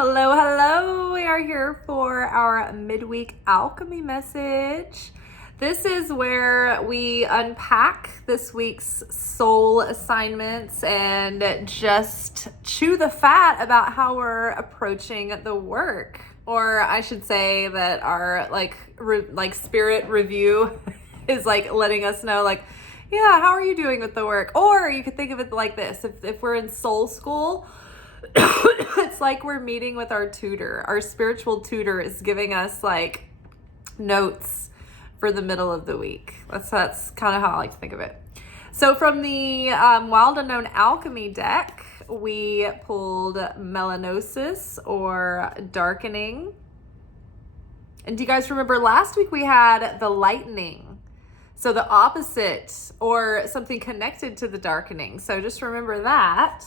Hello, hello. We are here for our midweek alchemy message. This is where we unpack this week's soul assignments and just chew the fat about how we're approaching the work. Or I should say that our spirit review is letting us know yeah, how are you doing with the work? Or you could think of it like this. If we're in soul school, it's like we're meeting with our tutor. Our spiritual tutor is giving us notes for the middle of the week. That's kind of how I like to think of it. So from the Wild Unknown Alchemy deck, we pulled melanosis or darkening. And do you guys remember last week we had the lightning? So the opposite or something connected to the darkening. So just remember that.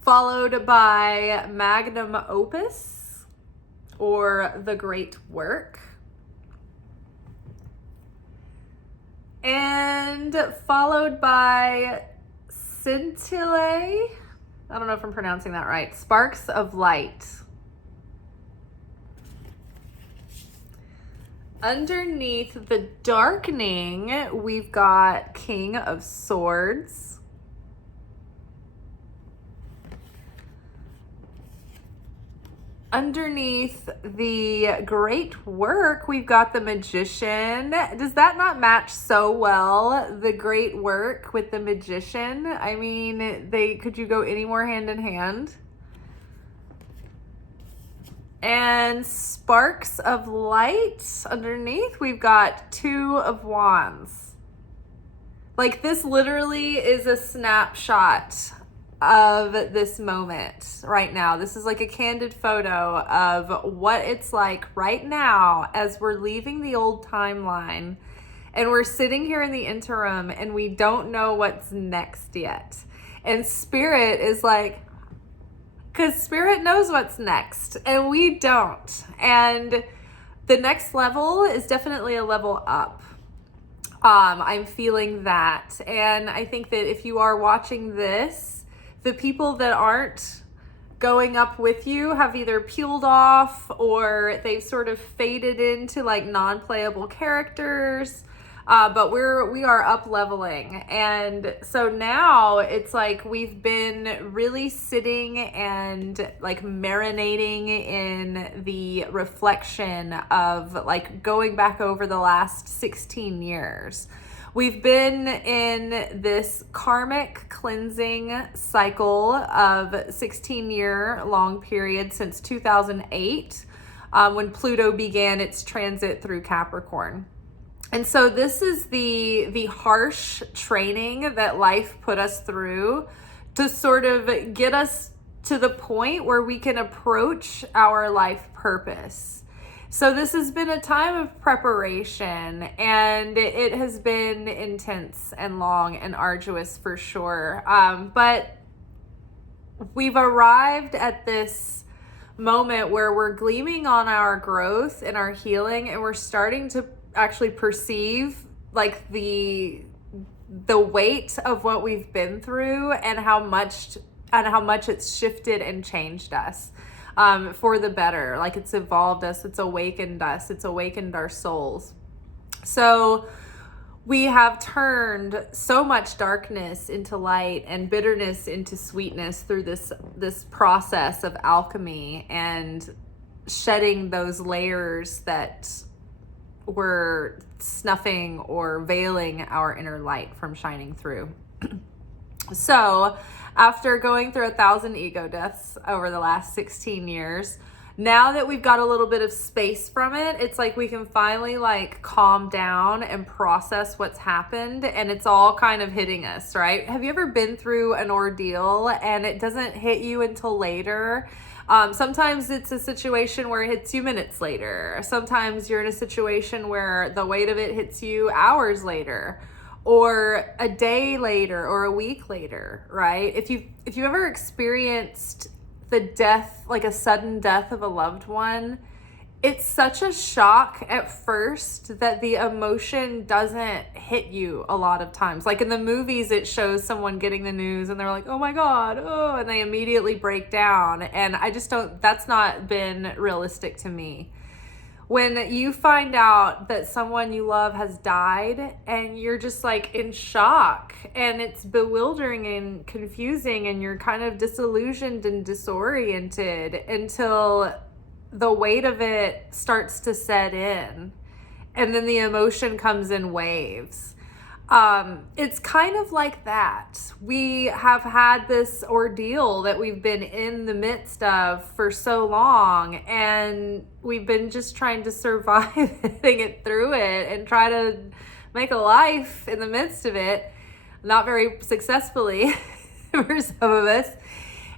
Followed by magnum opus or the great work. And followed by scintillae. I don't know if I'm pronouncing that right. Sparks of light. Underneath the darkening, we've got King of Swords. Underneath the great work, we've got the Magician. Does that not match so well, the great work with the Magician? I mean, could you go any more hand in hand? And Sparks of Light underneath, we've got Two of Wands. This literally is a snapshot of this moment right now. This is like a candid photo of what it's like right now as we're leaving the old timeline and we're sitting here in the interim and we don't know what's next yet. And Spirit is because Spirit knows what's next and we don't. And the next level is definitely a level up. I'm feeling that. And I think that if you are watching this, the people that aren't going up with you have either peeled off or they've sort of faded into non-playable characters. But we are up leveling. And so now it's we've been really sitting and marinating in the reflection of going back over the last 16 years. We've been in this karmic cleansing cycle of 16-year long period since 2008, when Pluto began its transit through Capricorn. And so this is the harsh training that life put us through to sort of get us to the point where we can approach our life purpose. So this has been a time of preparation, and it has been intense and long and arduous for sure. But we've arrived at this moment where we're gleaming on our growth and our healing, and we're starting to actually perceive the weight of what we've been through and how much it's shifted and changed us. For the better. It's evolved us, it's awakened us, it's awakened our souls. So we have turned so much darkness into light and bitterness into sweetness through this process of alchemy and shedding those layers that were snuffing or veiling our inner light from shining through. So after going through 1,000 ego deaths over the last 16 years, now that we've got a little bit of space from it, it's we can finally calm down and process what's happened, and it's all kind of hitting us, right? Have you ever been through an ordeal and it doesn't hit you until later? Sometimes it's a situation where it hits you minutes later. Sometimes you're in a situation where the weight of it hits you hours later, or a day later, or a week later, right? If you've ever experienced the death, a sudden death of a loved one, it's such a shock at first that the emotion doesn't hit you a lot of times. Like in the movies, it shows someone getting the news and they're like, oh my God, oh, and they immediately break down. And I just don't, that's not been realistic to me. When you find out that someone you love has died and you're just like in shock and it's bewildering and confusing and you're kind of disillusioned and disoriented until the weight of it starts to set in, and then the emotion comes in waves. It's kind of like that. We have had this ordeal that we've been in the midst of for so long, and we've been just trying to survive it through it and try to make a life in the midst of it, not very successfully for some of us.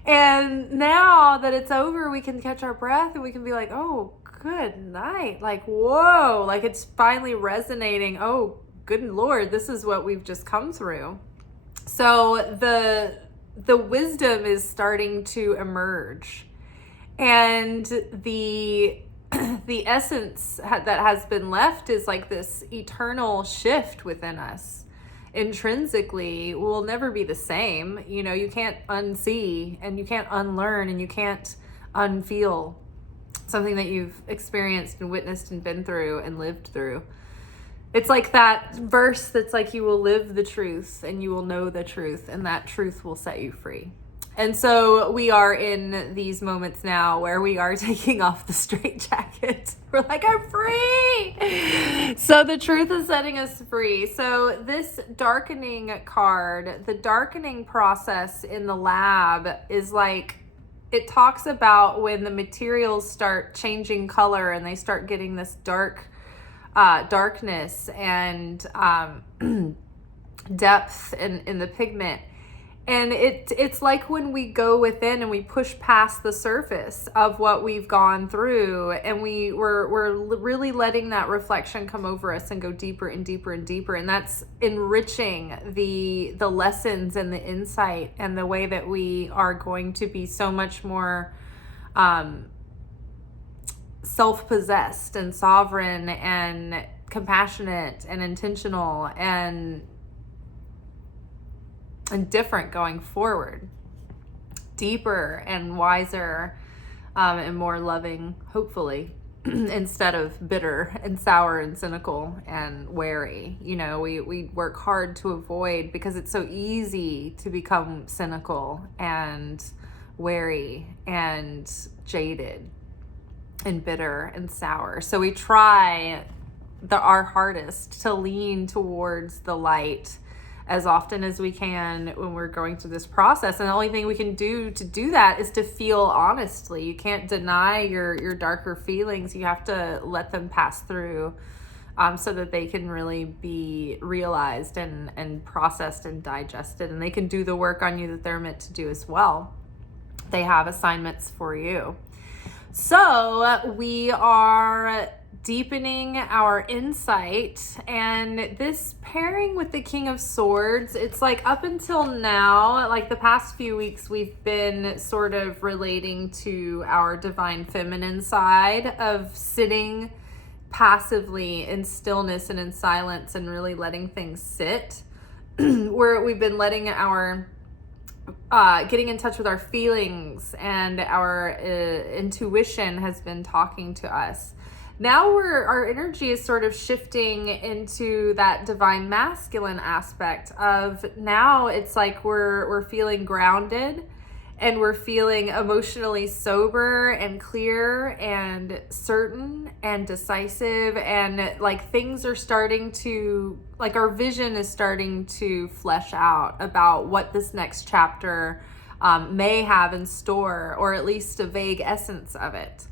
And now that it's over, we can catch our breath and we can be like, oh, good night. Like, whoa, like it's finally resonating. Oh, good Lord, this is what we've just come through. So the wisdom is starting to emerge. And the essence that has been left is like this eternal shift within us. Intrinsically will never be the same. You know, you can't unsee and you can't unlearn and you can't unfeel something that you've experienced and witnessed and been through and lived through. It's like that verse that's like, you will live the truth and you will know the truth, and that truth will set you free. And so we are in these moments now where we are taking off the straitjacket. We're like, I'm free. So the truth is setting us free. So this darkening card, the darkening process in the lab is like, it talks about when the materials start changing color and they start getting this darkness and depth in the pigment. And it's like when we go within and we push past the surface of what we've gone through, and we're really letting that reflection come over us and go deeper and deeper and deeper. And that's enriching the lessons and the insight and the way that we are going to be so much more self-possessed and sovereign and compassionate and intentional and different going forward, deeper and wiser and more loving, hopefully, instead of bitter and sour and cynical and wary. You know, we work hard to avoid, because it's so easy to become cynical and wary and jaded and bitter and sour. So we try our hardest to lean towards the light as often as we can when we're going through this process. And the only thing we can do to do that is to feel honestly. You can't deny your darker feelings. You have to let them pass through so that they can really be realized and processed and digested. And they can do the work on you that they're meant to do as well. They have assignments for you. So we are deepening our insight, and this pairing with the King of Swords, it's like up until now, like the past few weeks, we've been sort of relating to our divine feminine side of sitting passively in stillness and in silence and really letting things sit, where we've been letting our getting in touch with our feelings, and our intuition has been talking to us. Now our energy is sort of shifting into that divine masculine aspect of, now it's like we're feeling grounded and we're feeling emotionally sober and clear and certain and decisive, and like things are starting to, like our vision is starting to flesh out about what this next chapter may have in store, or at least a vague essence of it.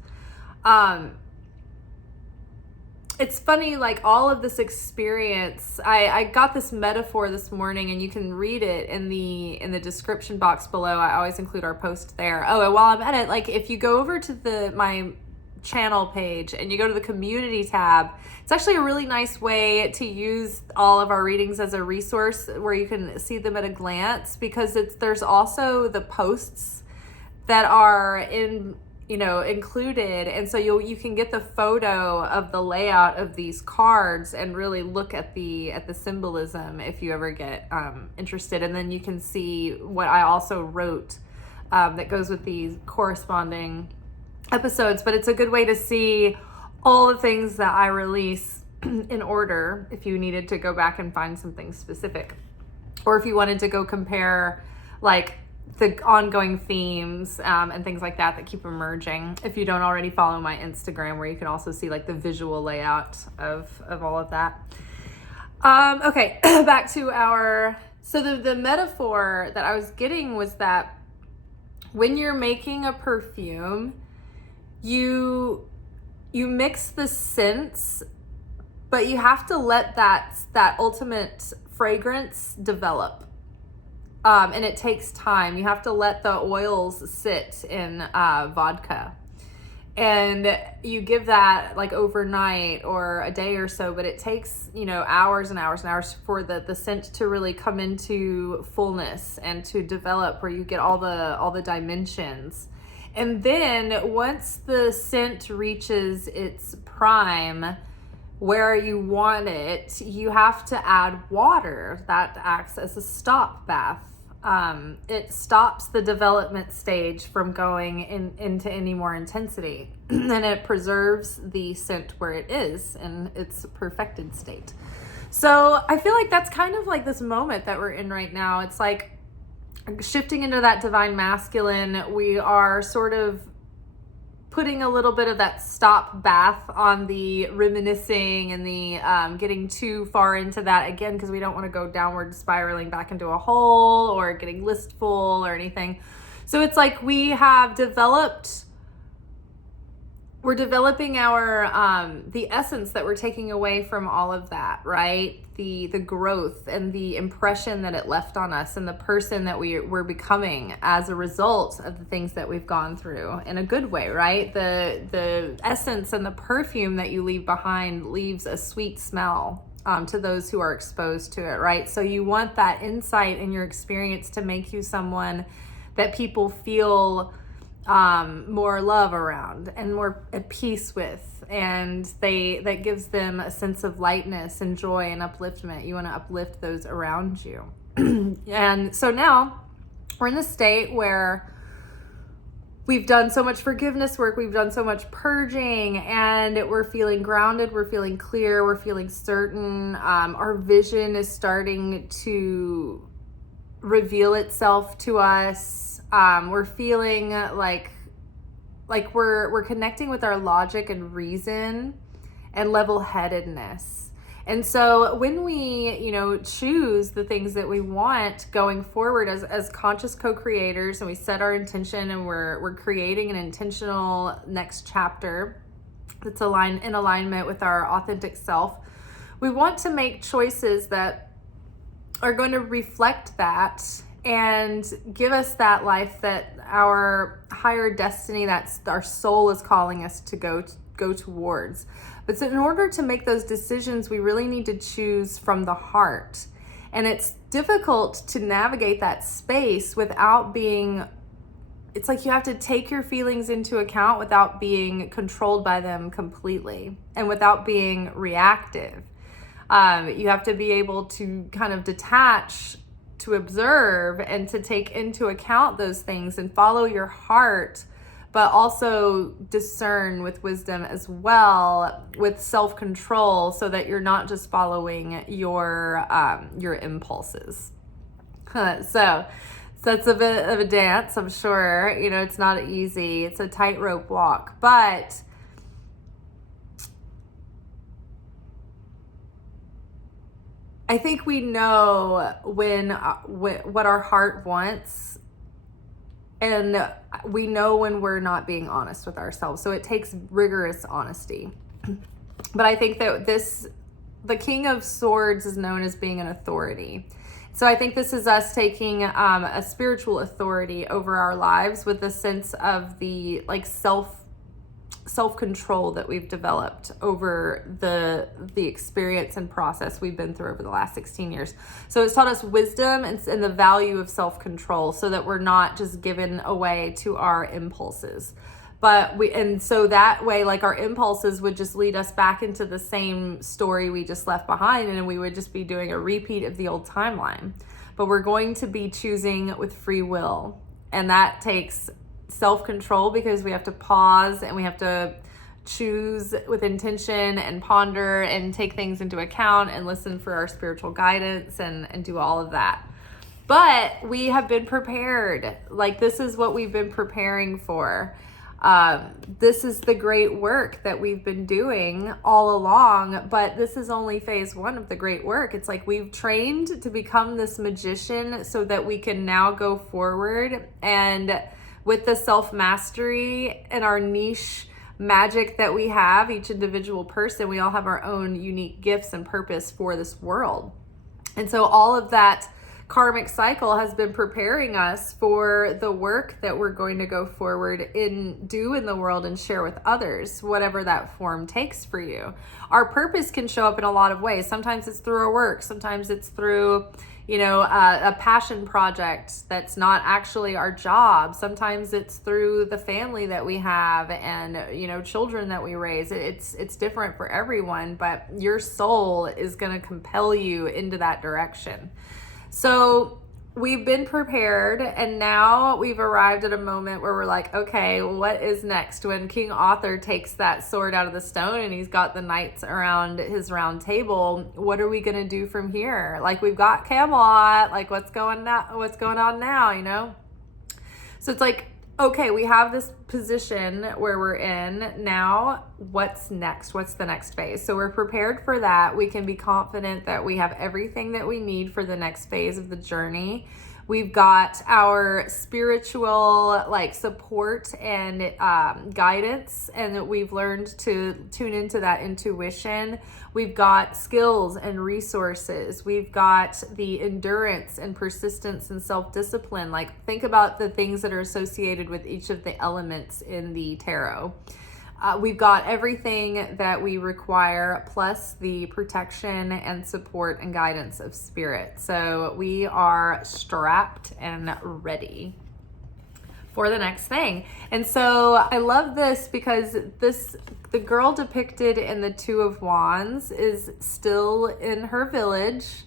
It's funny, like all of this experience, I got this metaphor this morning, and you can read it in the description box below. I always include our post there. Oh, and while I'm at it, like if you go over to my channel page and you go to the community tab, it's actually a really nice way to use all of our readings as a resource where you can see them at a glance, because there's also the posts that are included. And so you can get the photo of the layout of these cards and really look at the symbolism if you ever get interested. And then you can see what I also wrote that goes with these corresponding episodes. But it's a good way to see all the things that I release in order if you needed to go back and find something specific, or if you wanted to go compare like the ongoing themes and things like that keep emerging. If you don't already follow my Instagram, where you can also see like the visual layout of all of that. Okay, back to so the metaphor that I was getting was that when you're making a perfume, you mix the scents, but you have to let that ultimate fragrance develop. And it takes time. You have to let the oils sit in vodka. And you give that like overnight or a day or so, but it takes, hours and hours and hours for the scent to really come into fullness and to develop, where you get all the dimensions. And then once the scent reaches its prime, where you want it, you have to add water. That acts as a stop bath. It stops the development stage from going into any more intensity, and it preserves the scent where it is in its perfected state. So I feel like that's kind of like this moment that we're in right now. It's like shifting into that divine masculine. We are sort of putting a little bit of that stop bath on the reminiscing and the getting too far into that again, because we don't want to go downward spiraling back into a hole or getting listful or anything. So it's like we're developing our the essence that we're taking away from all of that, right? The growth and the impression that it left on us, and the person that we're becoming as a result of the things that we've gone through, in a good way, right? The essence and the perfume that you leave behind leaves a sweet smell to those who are exposed to it, right? So you want that insight in your experience to make you someone that people feel more love around and more at peace with, and that gives them a sense of lightness and joy and upliftment. You want to uplift those around you. And so now we're in the state where we've done so much forgiveness work, we've done so much purging, and we're feeling grounded, we're feeling clear, we're feeling certain. Our vision is starting to reveal itself to us. We're feeling like we're connecting with our logic and reason and level-headedness. And so when we, choose the things that we want going forward as conscious co-creators, and we set our intention, and we're creating an intentional next chapter that's in alignment with our authentic self, we want to make choices that are going to reflect that and give us that life that our higher destiny, that's our soul, is calling us to go towards. But so in order to make those decisions, we really need to choose from the heart. And it's difficult to navigate that space without being, it's like you have to take your feelings into account without being controlled by them completely, and without being reactive. You have to be able to kind of detach, to observe, and to take into account those things and follow your heart, but also discern with wisdom as well, with self-control, so that you're not just following your impulses. So it's a bit of a dance, I'm sure. It's not easy. It's a tightrope walk, but I think we know what our heart wants, and we know when we're not being honest with ourselves. So it takes rigorous honesty. But I think that the King of Swords is known as being an authority. So I think this is us taking a spiritual authority over our lives, with a sense of the self-control that we've developed over the experience and process we've been through over the last 16 years. So it's taught us wisdom and the value of self-control, so that we're not just given away to our impulses, And so that way, like, our impulses would just lead us back into the same story we just left behind, and we would just be doing a repeat of the old timeline. But we're going to be choosing with free will, and that takes self-control, because we have to pause and we have to choose with intention and ponder and take things into account and listen for our spiritual guidance and do all of that. But we have been prepared. Like, this is what we've been preparing for. This is the great work that we've been doing all along, but this is only phase one of the great work. It's like we've trained to become this magician so that we can now go forward, and with the self-mastery and our niche magic that we have, each individual person, we all have our own unique gifts and purpose for this world. And so all of that karmic cycle has been preparing us for the work that we're going to go forward do in the world and share with others, whatever that form takes for you. Our purpose can show up in a lot of ways. Sometimes it's through our work. Sometimes it's through, a passion project that's not actually our job. Sometimes it's through the family that we have and, children that we raise. It's different for everyone, but your soul is going to compel you into that direction. So we've been prepared, and now we've arrived at a moment where we're like, okay, what is next? When King Arthur takes that sword out of the stone and he's got the knights around his round table, what are we going to do from here? Like, we've got Camelot, like, what's going on now, So it's like, okay, we have this position where we're in now. What's next? What's the next phase? So we're prepared for that. We can be confident that we have everything that we need for the next phase of the journey. We've got our spiritual support and guidance, and we've learned to tune into that intuition. We've got skills and resources. We've got the endurance and persistence and self-discipline. Like, think about the things that are associated with each of the elements in the tarot. We've got everything that we require, plus the protection and support and guidance of spirit. So we are strapped and ready for the next thing. And so I love this because the girl depicted in the Two of Wands is still in her village.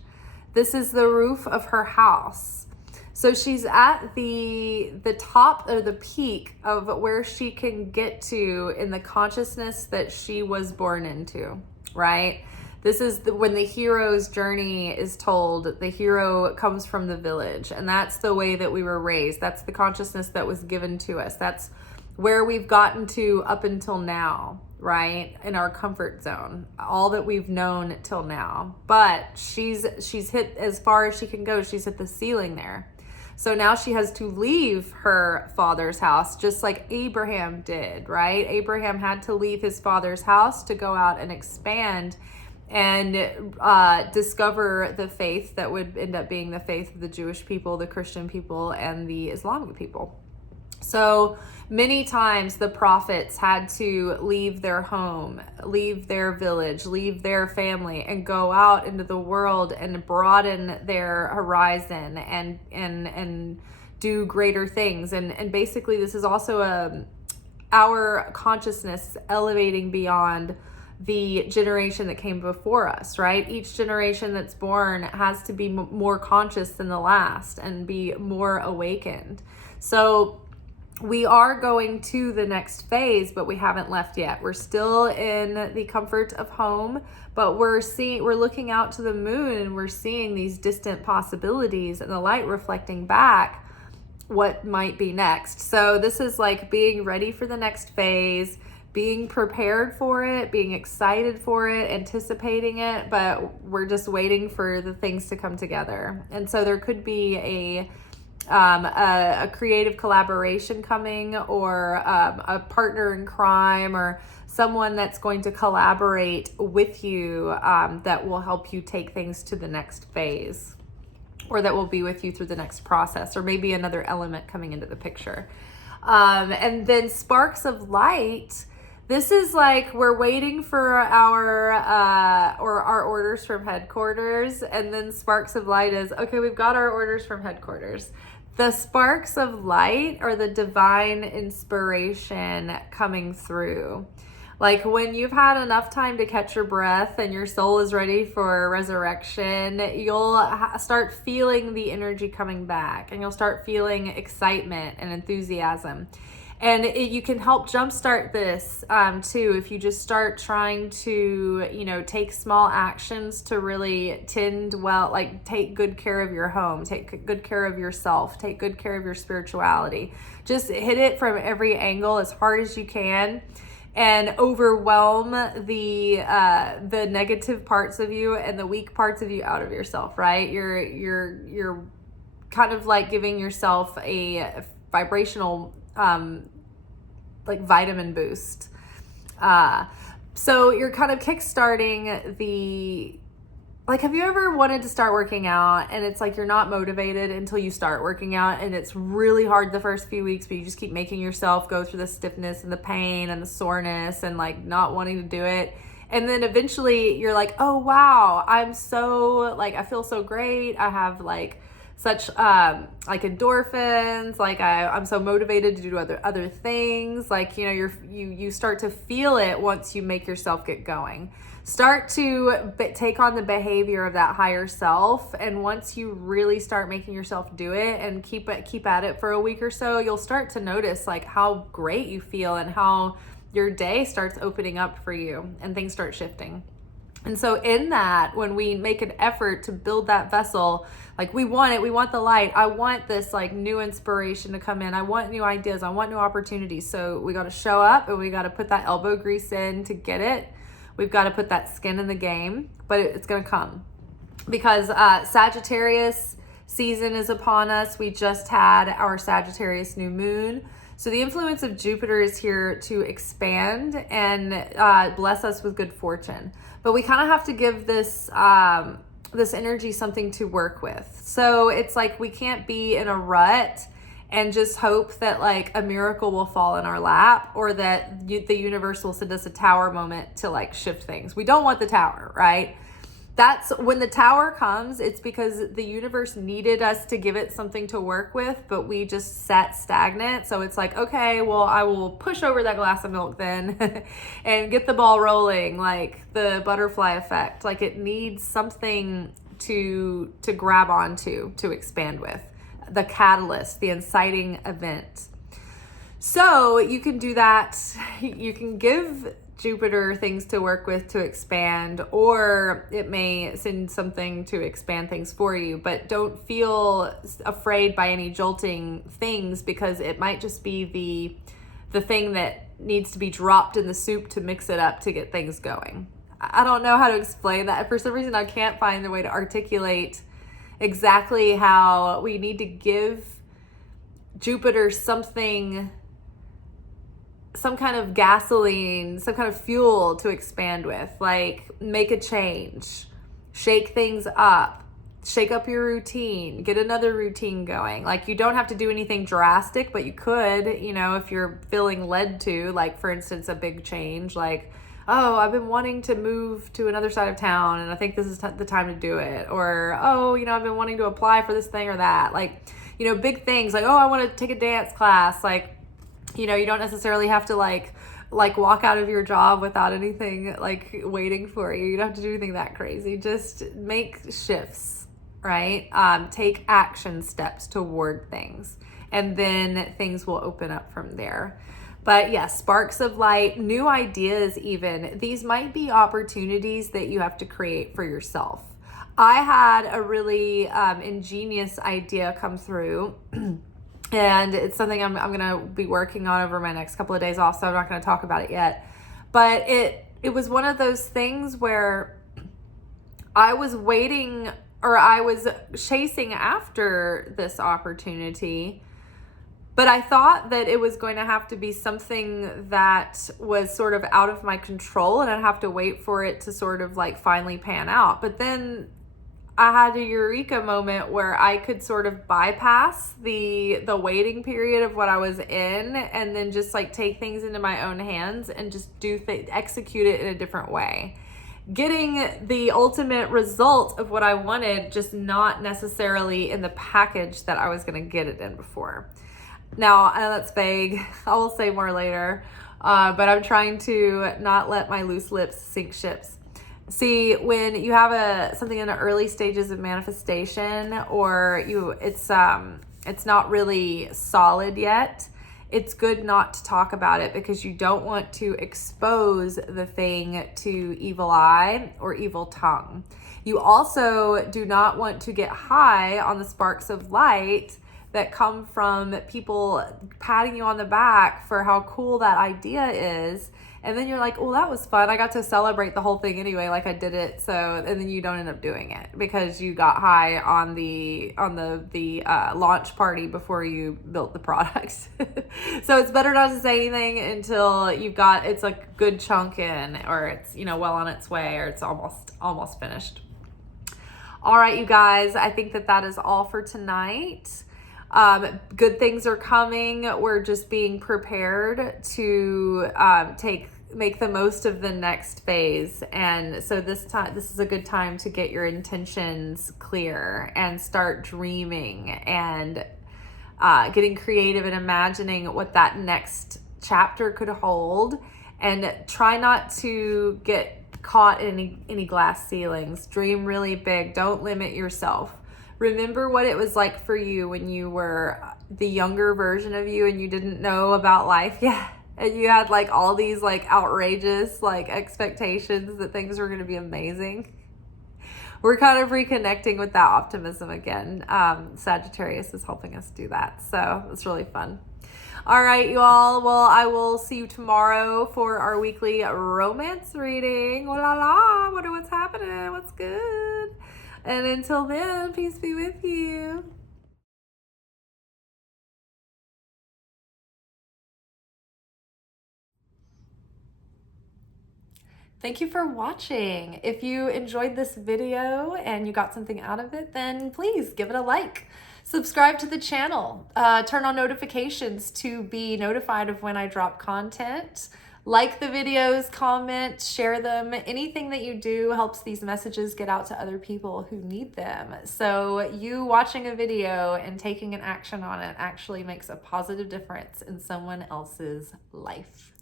This is the roof of her house. So she's at the top or the peak of where she can get to in the consciousness that she was born into, right? This is when the hero's journey is told. The hero comes from the village, and that's the way that we were raised. That's the consciousness that was given to us. That's where we've gotten to up until now, right? In our comfort zone, all that we've known till now. But she's hit as far as she can go. She's hit the ceiling there. So now she has to leave her father's house, just like Abraham did, right? Abraham had to leave his father's house to go out and expand and discover the faith that would end up being the faith of the Jewish people, the Christian people, and the Islamic people. So many times the prophets had to leave their home, leave their village, leave their family, and go out into the world and broaden their horizon and do greater things. And basically this is also our consciousness elevating beyond the generation that came before us, right? Each generation that's born has to be more conscious than the last and be more awakened. So we are going to the next phase, but we haven't left yet. We're still in the comfort of home, but we're looking out to the moon, and we're seeing these distant possibilities and the light reflecting back what might be next. So this is like being ready for the next phase, being prepared for it, being excited for it, anticipating it, but we're just waiting for the things to come together. And so there could be a creative collaboration coming, or a partner in crime, or someone that's going to collaborate with you that will help you take things to the next phase, or that will be with you through the next process, or maybe another element coming into the picture. And then sparks of light. This is like we're waiting for our orders from headquarters, and then sparks of light is, okay, we've got our orders from headquarters. The sparks of light are the divine inspiration coming through. Like when you've had enough time to catch your breath and your soul is ready for resurrection, you'll start feeling the energy coming back, and you'll start feeling excitement and enthusiasm. And you can help jumpstart this too if you just start trying to, take small actions to really take good care of your home, take good care of yourself, take good care of your spirituality. Just hit it from every angle as hard as you can, and overwhelm the negative parts of you and the weak parts of you out of yourself. Right? You're kind of like giving yourself a vibrational vitamin boost. So you're kind of kickstarting have you ever wanted to start working out and it's like you're not motivated until you start working out, and it's really hard the first few weeks, but you just keep making yourself go through the stiffness and the pain and the soreness and not wanting to do it. And then eventually you're like, oh wow, I'm so I feel so great. I have such endorphins, I'm so motivated to do other things. You start to feel it once you make yourself get going. Start to take on the behavior of that higher self, and once you really start making yourself do it and keep at it for a week or so, you'll start to notice how great you feel and how your day starts opening up for you and things start shifting. And so in that, when we make an effort to build that vessel, we want it, we want the light. I want this new inspiration to come in. I want new ideas. I want new opportunities. So we got to show up and we got to put that elbow grease in to get it. We've got to put that skin in the game, but it's going to come because Sagittarius season is upon us. We just had our Sagittarius new moon. So the influence of Jupiter is here to expand and bless us with good fortune. But we kind of have to give this this energy something to work with. So it's we can't be in a rut and just hope that a miracle will fall in our lap, or that the universe will send us a tower moment to shift things. We don't want the tower, right? That's when the tower comes, it's because the universe needed us to give it something to work with, but we just sat stagnant. So it's okay, well, I will push over that glass of milk then and get the ball rolling, the butterfly effect. It needs something to grab onto, to expand with. The catalyst, the inciting event. So you can do that. You can give Jupiter things to work with to expand, or it may send something to expand things for you, but don't feel afraid by any jolting things, because it might just be the thing that needs to be dropped in the soup to mix it up to get things going. I don't know how to explain that. For some reason, I can't find a way to articulate exactly how we need to give Jupiter something, some kind of gasoline, some kind of fuel to expand with. Make a change, shake things up, shake up your routine, get another routine going. You don't have to do anything drastic, but you could, if you're feeling led to, for instance, a big change, oh, I've been wanting to move to another side of town and I think this is the time to do it. Or, oh, I've been wanting to apply for this thing or that. Big things oh, I want to take a dance class. You don't necessarily have to walk out of your job without anything waiting for you. You don't have to do anything that crazy. Just make shifts, right? Take action steps toward things, and then things will open up from there. But yes, sparks of light, new ideas even. These might be opportunities that you have to create for yourself. I had a really ingenious idea come through and it's something I'm going to be working on over my next couple of days off, so I'm not going to talk about it yet. But it was one of those things where I was waiting, or I was chasing after this opportunity, but I thought that it was going to have to be something that was sort of out of my control and I'd have to wait for it to sort of finally pan out. But then I had a eureka moment where I could sort of bypass the waiting period of what I was in, and then just take things into my own hands and just execute it in a different way. getting the ultimate result of what I wanted, just not necessarily in the package that I was going to get it in before. Now, I know that's vague. I will say more later, but I'm trying to not let my loose lips sink ships. See, when you have something in the early stages of manifestation, or it's not really solid yet, it's good not to talk about it, because you don't want to expose the thing to evil eye or evil tongue. You also do not want to get high on the sparks of light that come from people patting you on the back for how cool that idea is. And then you're like, oh, that was fun. I got to celebrate the whole thing anyway, like I did it. So, and then you don't end up doing it because you got high on the launch party before you built the product. So it's better not to say anything until it's a good chunk in, or it's, well on its way, or it's almost finished. All right, you guys, I think that is all for tonight. Good things are coming. We're just being prepared to make the most of the next phase. And so this is a good time to get your intentions clear and start dreaming and getting creative and imagining what that next chapter could hold. And try not to get caught in any glass ceilings. Dream really big. Don't limit yourself. Remember what it was like for you when you were the younger version of you and you didn't know about life yet. And you had like all these like outrageous like expectations that things were going to be amazing. We're kind of reconnecting with that optimism again. Sagittarius is helping us do that. So it's really fun. All right, you all. Well, I will see you tomorrow for our weekly romance reading. Oh la la. Wonder what's happening. What's good. And until then, peace be with you. Thank you for watching. If you enjoyed this video and you got something out of it, then please give it a like. Subscribe to the channel. Turn on notifications to be notified of when I drop content. Like the videos, comment, share them. Anything that you do helps these messages get out to other people who need them. So you watching a video and taking an action on it actually makes a positive difference in someone else's life.